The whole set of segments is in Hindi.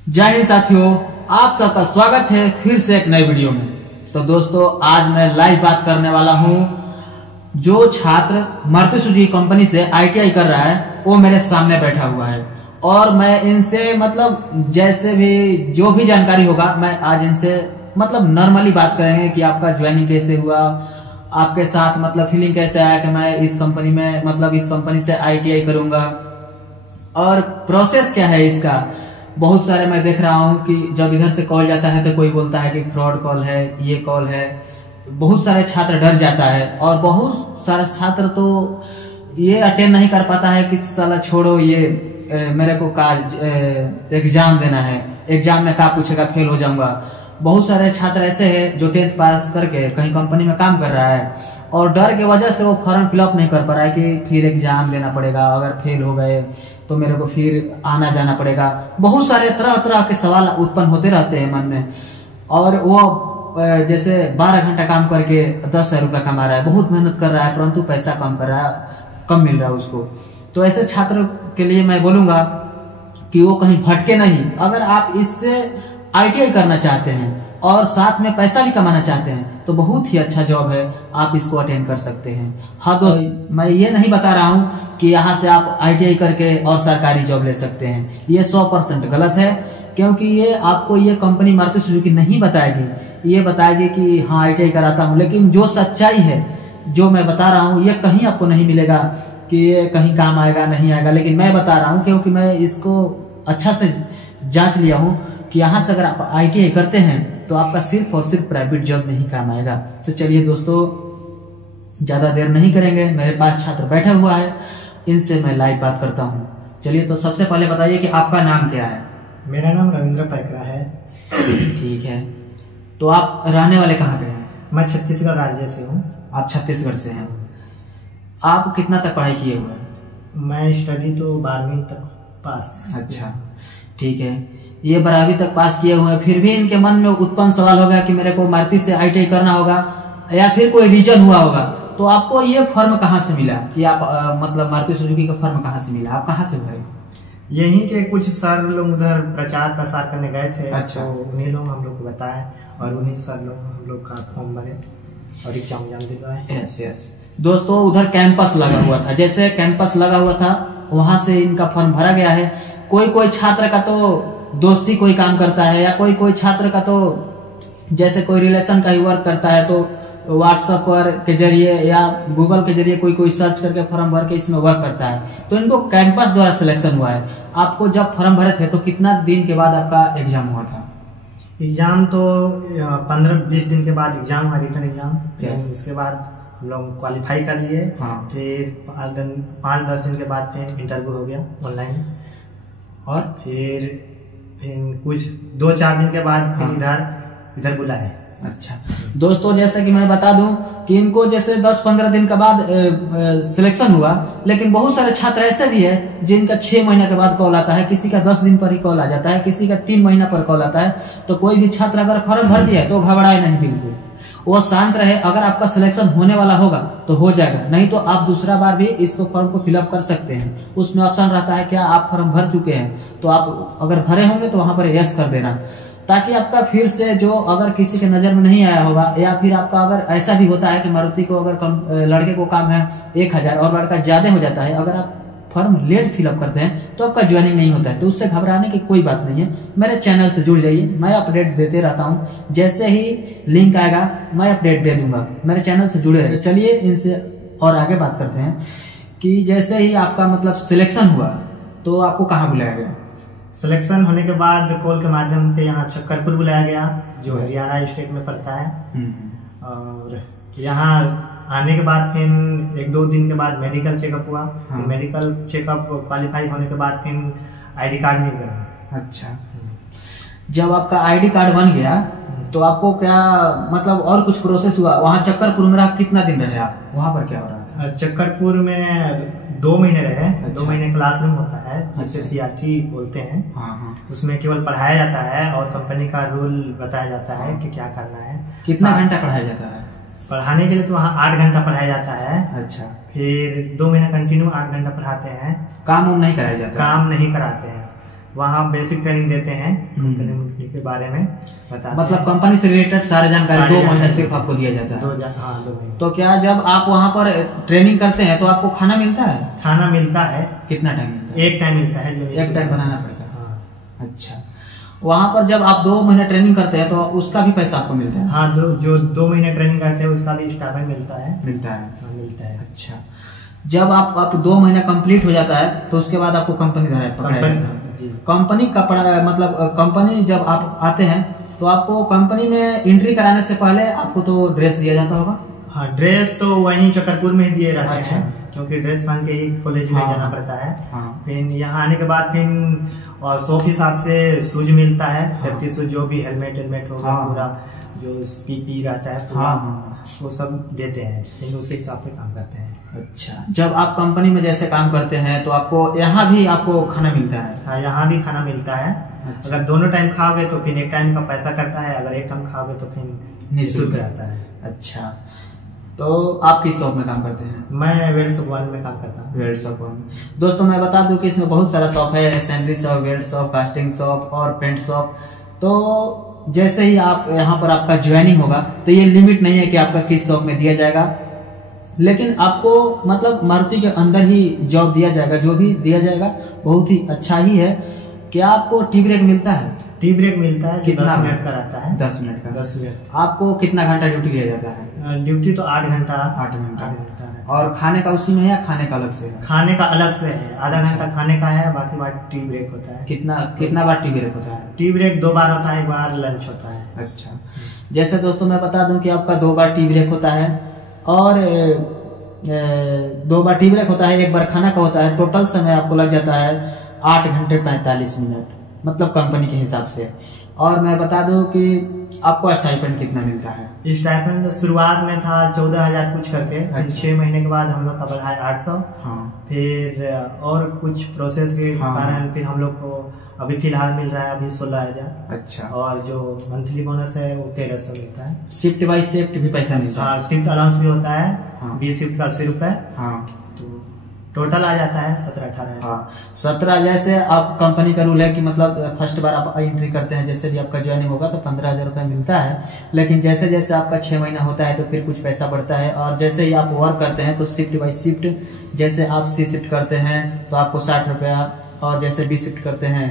जय हिंद साथियों, आप सबका स्वागत है फिर से एक नए वीडियो में। तो दोस्तों, आज मैं लाइव बात करने वाला हूं। जो छात्र मारुति सुजुकी कंपनी से आईटीआई कर रहा है वो मेरे सामने बैठा हुआ है और मैं इनसे जैसे भी जो भी जानकारी होगा मैं आज इनसे नॉर्मली बात करेंगे कि आपका ज्वाइनिंग कैसे हुआ, आपके साथ फीलिंग कैसे आया कि मैं इस कंपनी में इस कंपनी से आईटीआई करूंगा और प्रोसेस क्या है इसका। बहुत सारे मैं देख रहा हूं कि जब इधर से कॉल जाता है तो कोई बोलता है कि फ्रॉड कॉल है, ये कॉल है। बहुत सारे छात्र डर जाता है और बहुत सारे छात्र तो ये अटेंड नहीं कर पाता है कि साला छोड़ो, ये मेरे को एग्जाम देना है, एग्जाम में क्या पूछेगा, फेल हो जाऊंगा। बहुत सारे छात्र ऐसे हैं जो 10th पास करके कहीं कंपनी में काम कर रहा है और डर के वजह से वो फॉर्म फिलअप नहीं कर पा रहा है कि फिर एग्जाम देना पड़ेगा, अगर फेल हो गए तो मेरे को फिर आना जाना पड़ेगा। बहुत सारे तरह तरह के सवाल उत्पन्न होते रहते हैं मन में। और वो जैसे 12 घंटा काम करके 10,000 रुपया कमा रहा है, बहुत मेहनत कर रहा है, परंतु पैसा कम कर रहा है, कम मिल रहा है उसको। तो ऐसे छात्र के लिए मैं बोलूंगा कि वो कहीं भटके नहीं। अगर आप इससे आईटीआई करना चाहते हैं और साथ में पैसा भी कमाना चाहते हैं तो बहुत ही अच्छा जॉब है, आप इसको अटेंड कर सकते हैं। हाँ दोस्त, मैं ये नहीं बता रहा हूँ कि यहाँ से आप आईटीआई करके और सरकारी जॉब ले सकते हैं। ये 100% गलत है, क्योंकि ये आपको ये कंपनी मारुति सुजुकी नहीं बताएगी। ये बताएगी कि हाँ आईटीआई कराता हूँ, लेकिन जो सच्चाई है जो मैं बता रहा हूँ ये कहीं आपको नहीं मिलेगा कि ये कहीं काम आएगा नहीं आएगा। लेकिन मैं बता रहा हूँ क्योंकि मैं इसको अच्छा से जांच लिया हूँ कि यहाँ से अगर आप आईटीआई करते हैं तो आपका सिर्फ और सिर्फ प्राइवेट जॉब में ही काम आएगा। तो चलिए दोस्तों, ज्यादा देर नहीं करेंगे, मेरे पास छात्र बैठा हुआ है, इनसे मैं लाइव बात करता हूँ। चलिए, तो सबसे पहले बताइए कि आपका नाम क्या है। मेरा नाम रविंद्र पैकरा है। ठीक है, तो आप रहने वाले कहाँ पे हैं? मैं छत्तीसगढ़ राज्य से हूँ। आप छत्तीसगढ़ से हैं। आप कितना तक पढ़ाई किए हुए हैं? मैं स्टडी तो 12वीं तक पास। अच्छा, ठीक है। ये 12वीं तक पास किए हुए हैं, फिर भी इनके मन में उत्पन्न सवाल होगा कि मेरे को मारुति से आईटीआई करना होगा, या फिर कोई रीजन हुआ होगा। तो आपको ये फॉर्म कहाँ से मिला कि आप मारुति सुजुकी का फॉर्म कहाँ से मिला, आप कहाँ से भरे? यहीं के कुछ सर लोग उधर प्रचार प्रसार करने गए थे। अच्छा। तो उन्हीं लोग हम लोग को बताए और उन्हीं सर लोग हम लोग का फॉर्म भरे और एग्जाम दिलवाए। यस यस दोस्तों, उधर कैंपस लगा हुआ था। जैसे कैंपस लगा हुआ था वहां से इनका फॉर्म भरा गया है। कोई छात्र का तो दोस्ती कोई काम करता है, या कोई छात्र का तो जैसे कोई रिलेशन का ही वर्क करता है, तो व्हाट्सएप पर के जरिए या गूगल के जरिए कोई सर्च करके फॉर्म भर के इसमें वर्क करता है। तो इनको कैंपस द्वारा सिलेक्शन हुआ है। आपको जब फॉर्म भरे थे तो कितना दिन के बाद आपका एग्जाम हुआ था? एग्जाम तो 15-20 दिन के बाद एग्जाम हुआ, रिटर्न एग्जाम। उसके बाद हम लोग क्वालिफाई कर लिए। हाँ। फिर 5-10 दिन के बाद फिर इंटरव्यू हो गया ऑनलाइन, और फिर कुछ 2-4 दिन के बाद फिर इधर बुलाए। अच्छा दोस्तों, जैसे कि मैं बता दूं कि इनको जैसे 10-15 दिन के बाद सिलेक्शन हुआ, लेकिन बहुत सारे छात्र ऐसे भी है जिनका 6 महीने के बाद कॉल आता है, किसी का 10 दिन पर ही कॉल आ जाता है, किसी का 3 महीना पर कॉल आता है। तो कोई भी छात्र अगर फॉर्म भर दिया है तो घबराए नहीं, बिल्कुल वो शांत रहे। अगर आपका सिलेक्शन होने वाला होगा तो हो जाएगा, नहीं तो आप दूसरा बार भी इसको फॉर्म को फिलअप कर सकते हैं। उसमें ऑप्शन रहता है क्या आप फॉर्म भर चुके हैं, तो आप अगर भरे होंगे तो वहां पर यस कर देना, ताकि आपका फिर से जो अगर किसी के नजर में नहीं आया होगा, या फिर आपका अगर ऐसा भी होता है कि मारुति को अगर लड़के को काम है 1000 और लड़का ज्यादा हो जाता है, अगर आप फॉर्म लेट फिलअप करते हैं तो आपका ज्वाइनिंग नहीं होता है। तो उससे घबराने की कोई बात नहीं है। मेरे चैनल से जुड़ जाइए, मैं अपडेट देते रहता हूं। जैसे ही लिंक आएगा मैं अपडेट दे दूंगा, मेरे चैनल से जुड़े रहिए। चलिए इनसे और आगे बात करते हैं कि जैसे ही आपका सिलेक्शन हुआ तो आपको कहाँ बुलाया गया? सिलेक्शन होने के बाद कॉल के माध्यम से यहाँ छक्करपुर बुलाया गया, जो हरियाणा स्टेट में पड़ता है। और यहाँ आने के बाद फिर 1-2 दिन के बाद मेडिकल चेकअप हुआ। हाँ। मेडिकल चेकअप क्वालिफाई होने के बाद फिर आईडी कार्ड मिल गया। अच्छा, जब आपका आईडी कार्ड बन गया तो आपको क्या और कुछ प्रोसेस हुआ? वहाँ चक्करपुर में कितना दिन रहे आप? वहाँ पर क्या हो रहा था? चक्करपुर में 2 महीने रहे। अच्छा। 2 महीने क्लासरूम होता है, जिसे अच्छा। सीआरटी बोलते हैं। हाँ। उसमें केवल पढ़ाया जाता है और कंपनी का रूल बताया जाता है कि क्या करना है। कितना घंटा पढ़ाया जाता है? पढ़ाने के लिए तो वहाँ 8 घंटा पढ़ाया जाता है। अच्छा, फिर 2 महीने कंटिन्यू 8 घंटा पढ़ाते हैं। काम नहीं कराया जाता? काम नहीं कराते हैं। वहाँ बेसिक ट्रेनिंग देते हैं कंपनी के बारे में बताते मतलब हैं। कंपनी से रिलेटेड सारे जानकारी 2 महीने सिर्फ आपको दिया जाता है। 2 महीने। तो क्या जब आप वहाँ पर ट्रेनिंग करते हैं तो आपको खाना मिलता है? खाना मिलता है। कितना टाइम मिलता है? एक टाइम मिलता है, जो एक टाइम बनाना पड़ता है। हाँ। अच्छा, वहाँ पर जब आप 2 महीने ट्रेनिंग करते हैं तो उसका भी पैसा आपको मिलता है? हाँ, जो 2 महीने ट्रेनिंग करते हैं उसका भी स्टाइपेंड मिलता है। मिलता है। हाँ, मिलता है। अच्छा, जब आप 2 महीना कंप्लीट हो जाता है तो उसके बाद आपको कंपनी पकड़ाया जाता है। कंपनी का मतलब कंपनी जब आप आते हैं तो आपको कंपनी में एंट्री कराने से पहले आपको तो ड्रेस दिया जाता होगा? हाँ, ड्रेस तो वहीं चकरपुर में ही दिए रहते अच्छा। हैं, क्योंकि ड्रेस पहन के ही कॉलेज में जाना पड़ता है। फिर यहाँ आने के बाद फिर और 100 हिसाब से शूज मिलता है, सेफ्टी शूज, जो भी हेलमेट होगा, पूरा जो पीपी रहता है पूरा, वो सब देते हैं, फिर उसके हिसाब से काम करते हैं। अच्छा, जब आप कंपनी में जैसे काम करते हैं तो आपको यहाँ भी आपको खाना मिलता है? हाँ, यहाँ भी खाना मिलता है। अच्छा। अगर दोनों टाइम खाओगे तो फिर एक टाइम का पैसा करता है, अगर एक टाइम खाओगे तो फिर निःशुल्क रहता है। अच्छा, तो आप किस शॉप में काम करते हैं? मैं वेल्ड शॉप 1 में काम करता हूँ। Weld shop 1। दोस्तों मैं बता दूं कि इसमें बहुत सारा शॉप है, assembly shop, weld shop, casting shop और पेंट शॉप। तो जैसे ही आप यहाँ पर आपका ज्वाइनिंग होगा तो ये लिमिट नहीं है कि आपका किस शॉप में दिया जाएगा, लेकिन आपको मतलब मारुति के अंदर ही जॉब दिया जाएगा। जो भी दिया जाएगा बहुत ही अच्छा ही है। क्या आपको टी ब्रेक मिलता है? टी ब्रेक मिलता है, कितना 10 मिनट का रहता है। 10 मिनट का। 10 मिनट। आपको कितना घंटा ड्यूटी दिया जाता है? ड्यूटी तो 8 घंटा। 8 घंटा। और खाने का उसी में है या खाने का अलग से है? खाने का अलग से है, आधा घंटा खाने का है, बाकी बार टी ब्रेक होता है। कितना बार टी ब्रेक होता है? टी ब्रेक 2 बार होता है, 1 बार लंच होता है। अच्छा, जैसे दोस्तों मैं बता दूं कि आपका 2 बार टी ब्रेक होता है और 2 बार टी ब्रेक होता है, 1 बार खाना का होता है। टोटल समय आपको लग जाता है 8 घंटे 45 मिनट, मतलब कंपनी के हिसाब से। और मैं बता दूं कि आपको स्टाइपेंड कितना मिलता है? स्टाइपेंड तो शुरुआत में था 14,000 कुछ करके। अच्छा। 6 महीने के बाद हम लोग का बढ़ाया 800। हाँ। फिर और कुछ प्रोसेस के कारण फिर हम लोग को अभी फिलहाल मिल रहा है अभी 16,000। अच्छा। और जो मंथली बोनस है वो 1300 मिलता है। शिफ्ट बाई शिफ्ट भी पैसा मिलता है? हाँ, शिफ्ट अलाउंस भी होता है। हाँ। 20 शिफ्ट का 80 रुपए। हाँ, टोटल आ जाता है 17-18। हाँ, 17। जैसे आप कंपनी का रूल है कि मतलब फर्स्ट बार आप एंट्री करते हैं, जैसे भी आपका ज्वाइनिंग होगा तो 15,000 रुपए मिलता है, लेकिन जैसे जैसे आपका 6 महीना होता है तो फिर कुछ पैसा बढ़ता है। और जैसे ही आप वर्क करते हैं तो शिफ्ट बाई शिफ्ट, जैसे आप C शिफ्ट करते हैं तो आपको 60 रुपया, और जैसे B शिफ्ट करते हैं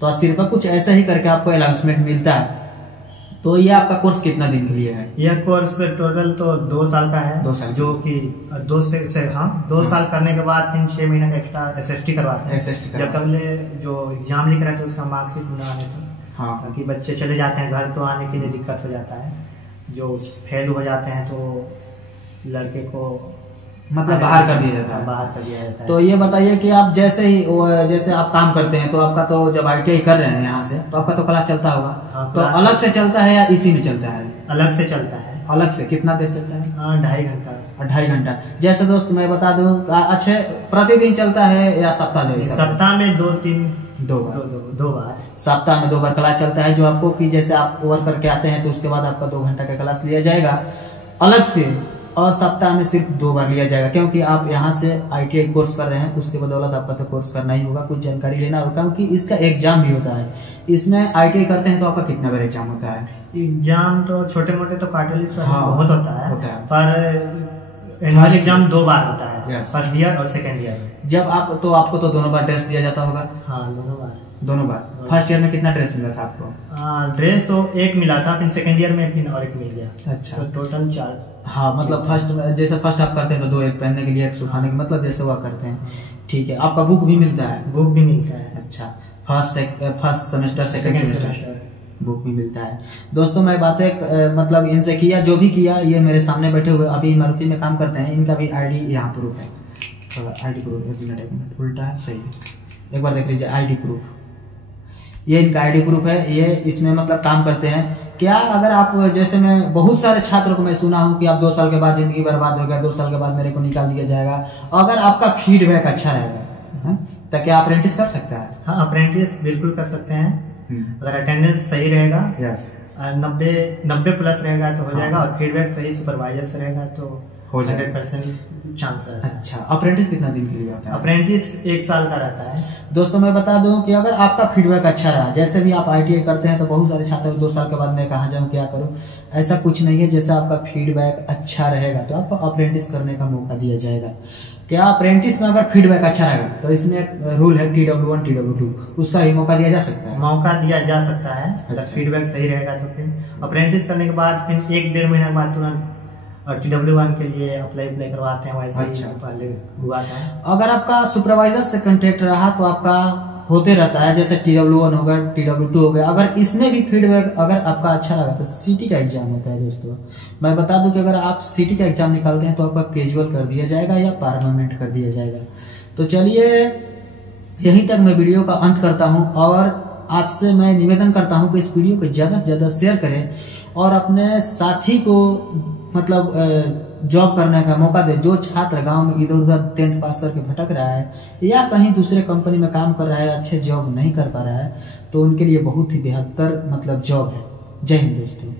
तो 80 रुपया, कुछ ऐसा ही करके आपको अनाउंसमेंट मिलता है। तो ये आपका कोर्स कितना दिन के लिए है? यह कोर्स टोटल तो 2 साल का है। 2 साल, जो कि 2 साल करने के बाद फिर 6 महीने का एक्स्ट्रा SST करवाते हैं। जब तक जो एग्जाम लिख रहे थे उसका मार्कशीट बना आने तक। हाँ, ताकि बच्चे चले जाते हैं घर तो आने के लिए दिक्कत हो जाता है, जो फेल हो जाते हैं तो लड़के को मतलब बाहर कर दिया जाता है। बाहर कर दिया जाता है। तो ये बताइए कि आप जैसे आप काम करते हैं तो आपका तो जब ITI कर रहे हैं यहाँ से तो आपका तो क्लास चलता होगा। हाँ, तो अलग से चलता है या इसी में चलता है? अलग से चलता है। अलग से कितना देर चलता है? 2.5 घंटा। 2.5 घंटा। जैसे दोस्त मैं बता दूं, अच्छे प्रतिदिन चलता है या सप्ताह? सप्ताह में 2 बार। सप्ताह में 2 बार क्लास चलता है, जो आपको कि जैसे आप वर्क करके आते हैं तो उसके बाद आपका 2 घंटा का क्लास लिया जाएगा अलग से, और सप्ताह में सिर्फ 2 बार लिया जाएगा, क्योंकि आप यहाँ से ITI कोर्स कर रहे हैं, उसके बदौलत आपका तो कोर्स करना ही होगा, कुछ जानकारी लेना होगा, क्योंकि इसका एग्जाम भी होता है। इसमें ITI करते हैं तो आपका कितना बार एग्जाम होता है? एग्जाम तो छोटे मोटे तो कार्टलिस्ट बहुत होता है, पर एनुअल एग्जाम 2 बार होता है, फर्स्ट ईयर और सेकेंड ईयर में। जब आपको तो दोनों बार ड्रेस दिया जाता होगा? हाँ, दोनों बार। फर्स्ट ईयर में कितना ड्रेस मिला था आपको? ड्रेस तो 1 मिला था, फिर सेकेंड ईयर में फिर और 1 मिल गया। अच्छा, तो टोटल 4। हाँ, मतलब फर्स्ट आप करते हैं तो 2, एक पहनने के लिए, एक सुखाने के, मतलब जैसे वह करते हैं। ठीक है, आपका बुक भी मिलता है? बुक भी मिलता है। अच्छा, first semester second semester book भी मिलता है। दोस्तों मैं बातें मतलब इनसे किया, जो भी किया, ये मेरे सामने बैठे हुए अभी मारुति में काम करते हैं, इनका भी ID यहाँ प्रूफ है। ID प्रूफ, एक मिनट उल्टा है, सही है, एक बार देख लीजिए। ID प्रूफ, ये इनका ID प्रूफ है, ये इसमें मतलब काम करते हैं। क्या अगर आप, जैसे मैं बहुत सारे छात्रों को मैं सुना हूं कि आप 2 साल के बाद जिंदगी बर्बाद हो गया, 2 साल के बाद मेरे को निकाल दिया जाएगा, अगर आपका फीडबैक अच्छा रहेगा तो क्या अप्रेंटिस कर सकता है? हाँ, अप्रेंटिस बिल्कुल कर सकते हैं, अगर अटेंडेंस सही रहेगा। यस, 90+ रहेगा तो हो जाएगा, और फीडबैक सही सुपरवाइजर से रहेगा तो हो जाए 100% चांस है। अच्छा, अप्रेंटिस कितना दिन के लिए आता है? अप्रेंटिस 1 साल का रहता है। दोस्तों मैं बता दूं कि अगर आपका फीडबैक अच्छा रहा, जैसे भी आप ITI करते हैं तो बहुत सारे छात्र 2 साल के बाद मैं कहाँ जाऊँ क्या करूँ, ऐसा कुछ नहीं है। जैसे आपका फीडबैक अच्छा रहेगा तो आपको अप्रेंटिस करने का मौका दिया जाएगा। क्या अप्रेंटिस में अगर फीडबैक अच्छा रहेगा तो इसमें एक रूल है TW1 TW2, उसका ही मौका दिया जा सकता है। मौका दिया जा सकता है अगर फीडबैक सही रहेगा तो। फिर अप्रेंटिस करने के बाद फिर 1-1.5 महीना के बाद तुरंत TW1 के लिए अप्लाई करवाते हैं। वैसे अच्छा। ही पहले हुआ था। अगर आपका सुपरवाइजर से कांटेक्ट रहा तो आपका होते रहता है, जैसे TW1 होगा, TW2 हो गया। अगर इसमें भी फीडबैक अगर आपका अच्छा लगा तो CT का एग्जाम होता है। दोस्तों मैं बता दूं कि अगर आप CT का एग्जाम निकालते हैं तो आपका कैजुअल कर दिया जाएगा या परमानेंट कर दिया जाएगा। तो चलिए यहीं तक मैं वीडियो का अंत करता हूं और आपसे मैं निवेदन करता हूं कि इस वीडियो को ज्यादा से ज्यादा शेयर करें और अपने साथी को मतलब जॉब करने का मौका दे। जो छात्र गांव में इधर उधर 10th पास करके भटक रहा है या कहीं दूसरे कंपनी में काम कर रहा है, अच्छे जॉब नहीं कर पा रहा है, तो उनके लिए बहुत ही बेहतर मतलब जॉब है। जय हिंद दोस्तों।